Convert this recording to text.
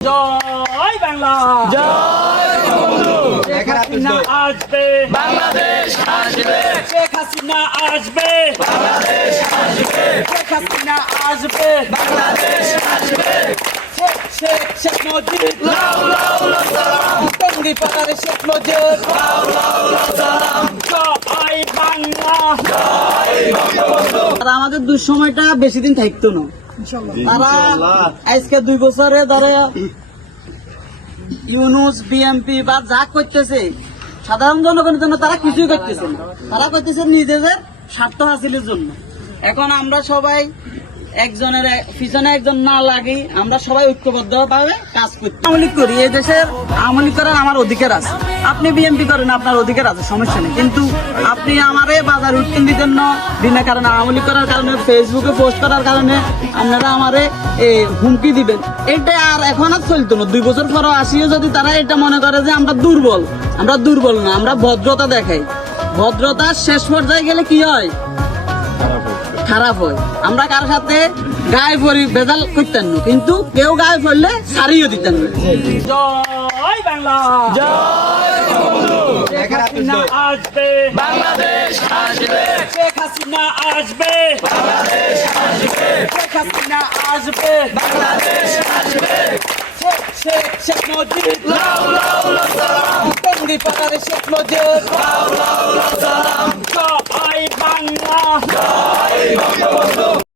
জয় বাংলা, জয় বঙ্গবন্ধু। শেখ হাসিনা আসবে, বাংলাদেশ আসবে, শেখ হাসিনা আসবে, বাংলাদেশ আসবে, শেখ হাসিনা আসবে, বাংলাদেশ আসবে। শেখ শেখ শেখ মুজিব, লাউ লাউ লাউ সালাম, টঙ্গী পাড়ার শেখ মুজিব, লাউ লাউ লাউ সালাম, জয় বাংলা। জয় বঙ্গবন্ধু। তারা আমাদের দুঃসময়টা বেশি দিন থাকতো না। তারা আজকে 2 বছরে ধরে ইউনুস বিএমপি বা যা করতেছে সাধারণ জনগণের জন্য তারা কিছুই করতেছে না। তারা করতেছে নিজেদের স্বার্থ হাসিলের জন্য। এখন আমরা সবাই একজনের পিছনে একজন না লাগি, আমরা সবাই ঐক্যবদ্ধ ভাবে কাজ করতে আওয়ামী লীগ করি। এই দেশের আওয়ামী লীগ করার আমার অধিকার আছে, আপনি বিএমপি করেন আপনার অধিকার আছে, সমস্যা নেই। কিন্তু আপনি আমারে বাজার উৎপন্নের জন্য বিনা কারণে আওয়ামী লীগ করার কারণে ফেসবুকে পোস্ট করার কারণে আপনারা আমারে হুমকি দিবেন, এটা আর এখন আর চলতো না। 2 বছর পরও আসিও যদি তারা এটা মনে করে যে আমরা দুর্বল না, আমরা ভদ্রতা দেখাই। ভদ্রতা শেষ পর্যায়ে গেলে কি হয়? খারাপ হয়। আমরা কারোর সাথে গায়ে পরি বেজাল করতেন না, কিন্তু কেউ গায়ে পড়লে ছাড়িয়ে দিতেন না। জয় বাংলা, জয় বঙ্গবন্ধু। শেখ হাসিনা আসবে, বাংলাদেশ আসবে, শেখ হাসিনা আসবে, বাংলাদেশ আসবে, শেখ হাসিনা আসবে, বাংলাদেশ আসবে। শেখ শেখ শেখ মুজিব, লাউ লাউ লাউ সালাম, টঙ্গী পাড়ার শেখ মুজিব, লাউ লাউ লাউ সালাম, জয় বাংলা। জয় বঙ্গবন্ধু।